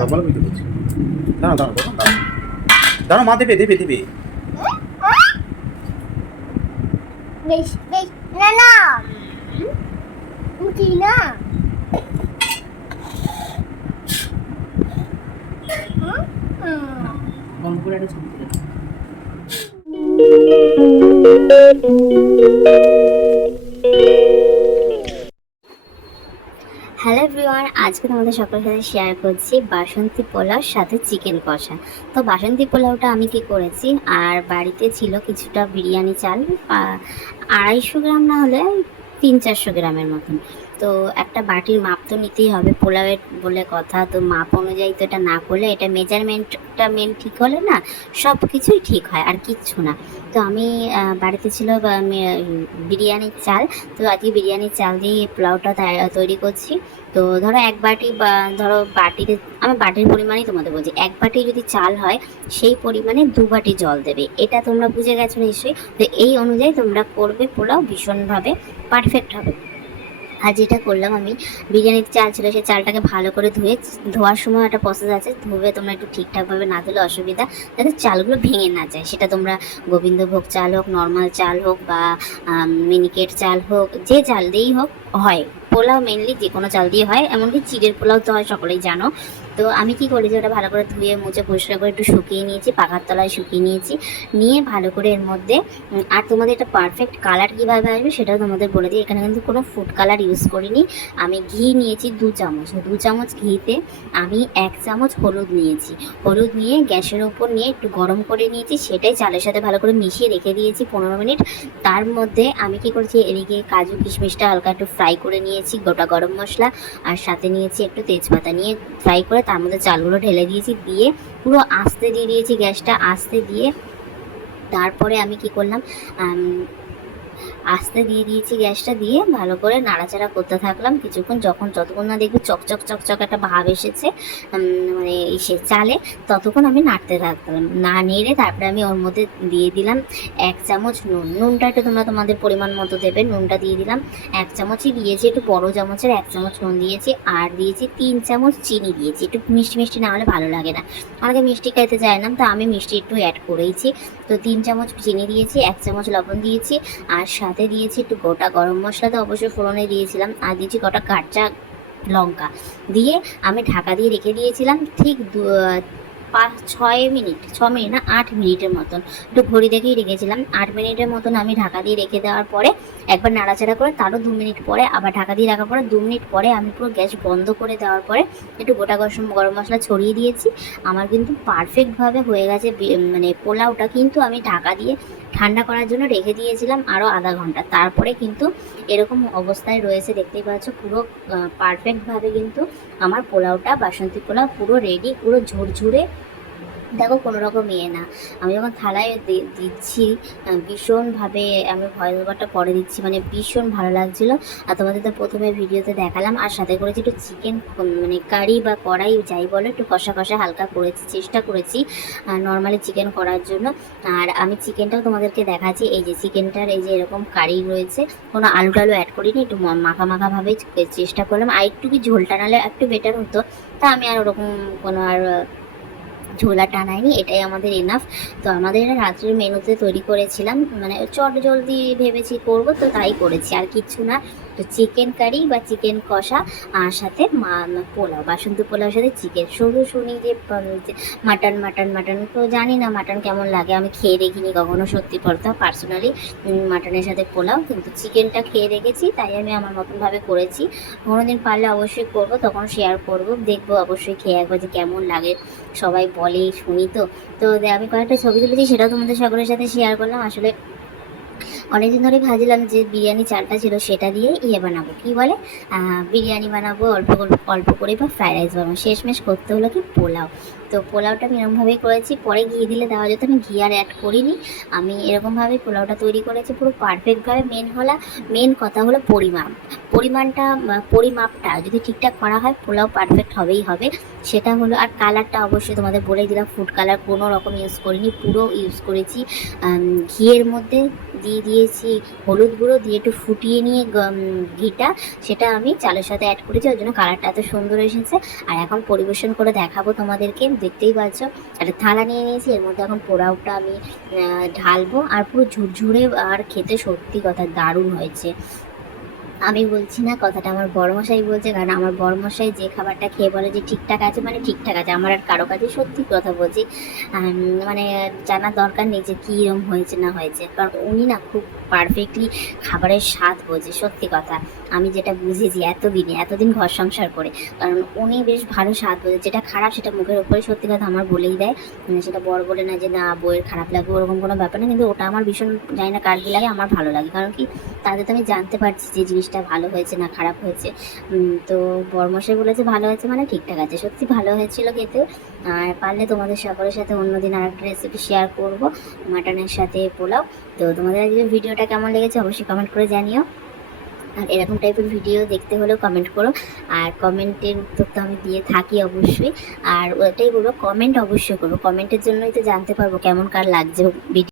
লম্বালম্বি তো বলছি। দাঁড়াও দাঁড়াও দাঁড়াও দাঁড়াও। দাঁড়াও মা দেবে দেবে দেবে। বেশ বেশ না না। না। বন্ধ ছবি হ্যালো এভরিওয়ান, আজকে তোমাদের সকলের সাথে শেয়ার করছি বাসন্তী পোলাওর সাথে চিকেন কষা। তো বাসন্তী পোলাওটা আমি কি করেছি, আর বাড়িতে ছিল কিছুটা বিরিয়ানি চাল আড়াইশো গ্রাম না হলে তিন চারশো গ্রামের মতন। তো একটা বাটির মাপ তো নিতেই হবে। পোলাওয়ের বলে কথা, তো মাপ অনুযায়ী তো এটা না করলে এটা মেজারমেন্টটা মেন ঠিক হলে না সব কিছুই ঠিক হয়, আর কিচ্ছু না। তো আমি বাড়িতে ছিল বিরিয়ানির চাল। তো আজকে বিরিয়ানির চাল দিয়ে পোলাওটা তৈরি করছি। তো ধরো এক বাটি বা ধরো বাটিতে, আমি বাটির পরিমাণই তোমাদের বলছি, এক বাটি যদি চাল হয়, সেই পরিমাণে দু বাটি জল দেবে। এটা তোমরা বুঝে গেছো নিশ্চয়ই? তো এই অনুযায়ী তোমরা করবে পোলাও ভীষণভাবে পারফেক্ট হবে। আর যেটা করলাম আমি, বিরিয়ানির চাল ছিল, সেই চালটাকে ভালো করে ধুয়ে, ধোয়ার সময় একটা প্রসেস আছে, ধুয়ে তোমরা একটু ঠিকঠাকভাবে না ধুলে অসুবিধা, যাতে চালগুলো ভেঙে না যায়। সেটা তোমরা গোবিন্দভোগ চাল হোক নর্মাল চাল হোক বা মিনিকেট চাল হোক, যে চাল দিয়েই হোক, হয়। পোলাও মেনলি যে কোনো চাল দিয়ে হয় এমনকি চিড়ের পোলাও তো হয় সকলেই জানো। তো আমি কি করেছি, ওটা ভালো করে ধুয়ে, মুছে, পরিষ্কার করে একটু শুকিয়ে নিয়েছি পাখার তলায় শুকিয়ে নিয়েছি। নিয়ে ভালো করে এর মধ্যে আর তোমাদের এটা পারফেক্ট কালার কীভাবে আসবে সেটাও তোমাদের বলে দিই। এখানে কিন্তু কোনো ফুড কালার ইউজ করিনি। আমি ঘি নিয়েছি দু চামচ। দু চামচ ঘিতে আমি এক চামচ হলুদ নিয়েছি। হলুদ নিয়ে গ্যাসের ওপর নিয়ে একটু গরম করে নিয়েছি, সেটাই চালের সাথে ভালো করে মিশিয়ে রেখে দিয়েছি পনেরো মিনিট। তার মধ্যে আমি কি করেছি, এদিকে কাজু কিশমিশটা হালকা একটু ফ্রাই করে নিয়েছি, গোটা গরম মশলা, আর সাথে নিয়েছি একটু তেজপাতা নিয়ে ফ্রাই করে তার মধ্যে চালগুলো ঢেলে দিয়েছি, দিয়ে পুরো আস্তে দিয়ে দিয়েছি গ্যাসটা, আস্তে দিয়ে। তারপরে আমি কি করলাম আস্তে দিয়ে দিয়েছি গ্যাসটা দিয়ে, ভালো করে নাড়াচাড়া করতে থাকলাম কিছুক্ষণ। যখন যতক্ষণ না দেখবি চকচক চকচক একটা ভাব এসেছে মানে সে চালে, ততক্ষণ আমি নাড়তে থাকলাম। না নেড়ে তারপরে আমি ওর মধ্যে দিয়ে দিলাম এক চামচ নুন। নুনটা একটু তোমরা তোমাদের পরিমাণ মতো দেবে, নুনটা দিয়ে দিলাম এক চামচই দিয়েছি, একটু বড় চামচের এক চামচ নুন দিয়েছি, আর দিয়েছি তিন চামচ চিনি দিয়েছি। একটু মিষ্টি মিষ্টি না হলে ভালো লাগে না। অনেকে মিষ্টি খাইতে চায় না, তো আমি মিষ্টি একটু অ্যাড করেইছি। তো তিন চামচ চিনি দিয়েছি, এক চামচ লবণ দিয়েছি, আর সাথে দিয়েছি একটু গোটা গরম মশলা তো অবশ্যই ফোড়নে দিয়েছিলাম। আর দিয়েছি গোটা কাঁচা লঙ্কা। দিয়ে আমি ঢাকা দিয়ে রেখে দিয়েছিলাম ঠিক পাঁচ, ছয় মিনিট, ছ মিনিট না, আট মিনিটের মতন। একটু ঘড়ি দেখেই রেখেছিলাম। আট মিনিটের মতন আমি ঢাকা দিয়ে রেখে দেওয়ার পরে একবার নাড়াচাড়া করে তারও দু মিনিট পরে, আবার ঢাকা দিয়ে রাখার পরে দু মিনিট পরে আমি পুরো গ্যাস বন্ধ করে দেওয়ার পরে একটু গোটা গরম গরম মশলা ছড়িয়ে দিয়েছি। আমার কিন্তু পারফেক্টভাবে হয়ে গেছে মানে পোলাওটা কিন্তু আমি ঢাকা দিয়ে ঠান্ডা করার জন্য রেখে দিয়েছিলাম আরও আধা ঘণ্টা। তারপরে কিন্তু এরকম অবস্থায় রয়েছে, দেখতেই পাচ্ছ, পুরো পারফেক্টভাবে কিন্তু আমার পোলাওটা, বাসন্তী পোলাও পুরো রেডি পুরো ঝুরঝুরে দেখো, কোনো রকম ইয়ে না। আমি যখন থালায় দিচ্ছি ভীষণভাবে আমি ভয়েস ওভারটা পরে দিচ্ছি মানে ভীষণ ভালো লাগছিল। আর তোমাদের তো প্রথমে ভিডিওতে দেখালাম, আর সাথে করেছি একটু চিকেন মানে কারি বা কড়াই, যাই বলো, একটু কষা কষা হালকা করেছি, চেষ্টা করেছি নর্মালি চিকেন করার জন্য। আর আমি চিকেনটাও তোমাদেরকে দেখাচ্ছি, এই যে চিকেনটার এই যে এরকম কারি রয়েছে, কোনো আলু টালু অ্যাড করিনি, একটু মাখা মাখাভাবেই চেষ্টা করলাম। আর একটু কি ঝোলটা নাহলে একটু বেটার হতো, তা আমি আর ওরকম কোনো আর ঝোলা টানায়নি, এটাই আমাদের এনাফ তো আমাদের এটা রাত্রের মেনুতে তৈরি করেছিলাম মানে চট জলদি ভেবেছি করব, তো তাই করেছি, আর কিচ্ছু না। তো চিকেন কারি বা চিকেন কষা, আর সাথে মা- পোলাও, বাসন্তী পোলাওর সাথে চিকেন শুধু শুনি যে মাটন মাটন মাটন তো জানি না মাটন কেমন লাগে, আমি খেয়ে দেখিনি কখনো, সত্যি পড়তে পার্সোনালি মাটনের সাথে পোলাও, কিন্তু চিকেনটা খেয়ে রেখেছি তাই আমি আমার মতনভাবে করেছি। কোনোদিন পারলে অবশ্যই করব, তখন শেয়ার করব, দেখব অবশ্যই, খেয়ে একবার যে কেমন লাগে, সবাই বলে শুনি তো। তো আমি কয়েকটা ছবি তুলেছি, সেটাও তোমাদের সকলের সাথে শেয়ার করলাম। আসলে অনেকদিন ধরে ভাবছিলাম যে বিরিয়ানি চালটা ছিল সেটা দিয়ে ইয়ে বানাবো। কি বলে? বিরিয়ানি বানাবো, অল্প অল্প করে বা ফ্রাইড রাইস বানাবো। শেষমেশ করতে হলো কি পোলাও। তো পোলাওটা আমি এরকমভাবেই করেছি। পরে ঘি দিলে দেওয়া যেত। আমি ঘি আর অ্যাড করিনি। আমি এরকমভাবেই পোলাওটা তৈরি করেছি। পুরো পারফেক্টভাবে মেন হলো মেন কথা হলো পরিমাপ পরিমাণটা পরিমাপটা যদি ঠিকঠাক করা হয়, পোলাও পারফেক্ট হবেই হবে। সেটা হলো, আর কালারটা অবশ্যই তোমাদের বলে দিলাম ফুড কালার কোনো রকম ইউজ করিনি। পুরো ইউজ করেছি ঘিয়ের মধ্যে দিয়ে দিয়ে দিয়েছি, হলুদ গুঁড়ো দিয়ে একটু ফুটিয়ে নিয়ে ঘিটা, সেটা আমি চালের সাথে অ্যাড করেছি, ওই জন্য কালারটা এত সুন্দর এসেছে। আর এখন পরিবেশন করে দেখাবো তোমাদেরকে, দেখতেই পাচ্ছ। একটা থালা নিয়ে নিয়েছি, এর মধ্যে এখন পোড়াওটা আমি ঢালবো। আর পুরো ঝুরঝুরে আর খেতে সত্যি কথা দারুণ হয়েছে। আমি বলছি না কথাটা আমার বড়মশাই বলছে কারণ আমার বড়মশাই যে খাবারটা খেয়ে বলে যে ঠিকঠাক আছে মানে ঠিকঠাক আছে আমার আর কারও কাছে সত্যি কথা বলছি। মানে জানার দরকার নেই যে কী এরম হয়েছে না হয়েছে কারণ উনি না খুব পারফেক্টলি খাবারের স্বাদ বোঝে সত্যি কথা। আমি যেটা বুঝেছি এতদিনে এতদিন ঘর সংসার করে কারণ উনি বেশ ভালো স্বাদ বোঝে যেটা খারাপ সেটা মুখের উপরে সত্যি কথা আমার বলেই দেয়। উম, সেটা বড় বলে না যে না বইয়ের খারাপ লাগবে ওরকম কোনো ব্যাপার না কিন্তু ওটা আমার ভীষণ জানি না কার লাগে আমার ভালো লাগে কারণ কি তাদের তো আমি জানতে পারছি যে জিনিসটা ভালো হয়েছে না খারাপ হয়েছে? তো বরমশাই বলেছে ভালো হয়েছে মানে ঠিকঠাক আছে, সত্যি ভালো হয়েছিল খেতে। আর পারলে তোমাদের সকলের সাথে অন্যদিন আর একটা রেসিপি শেয়ার করব, মাটনের সাথে পোলাও। তো তোমাদের আজকে ভিডিওটা কেমন লেগেছে অবশ্যই কমেন্ট করে জানিও। আর এরকম টাইপের ভিডিও দেখতে হলেও কমেন্ট করো। আর কমেন্টের উত্তর তো আমি দিয়ে থাকি অবশ্যই। আর ওটাই বলব কমেন্ট অবশ্যই করব কমেন্টের জন্যই তো জানতে পারব কেমন কার লাগছে ভিডিও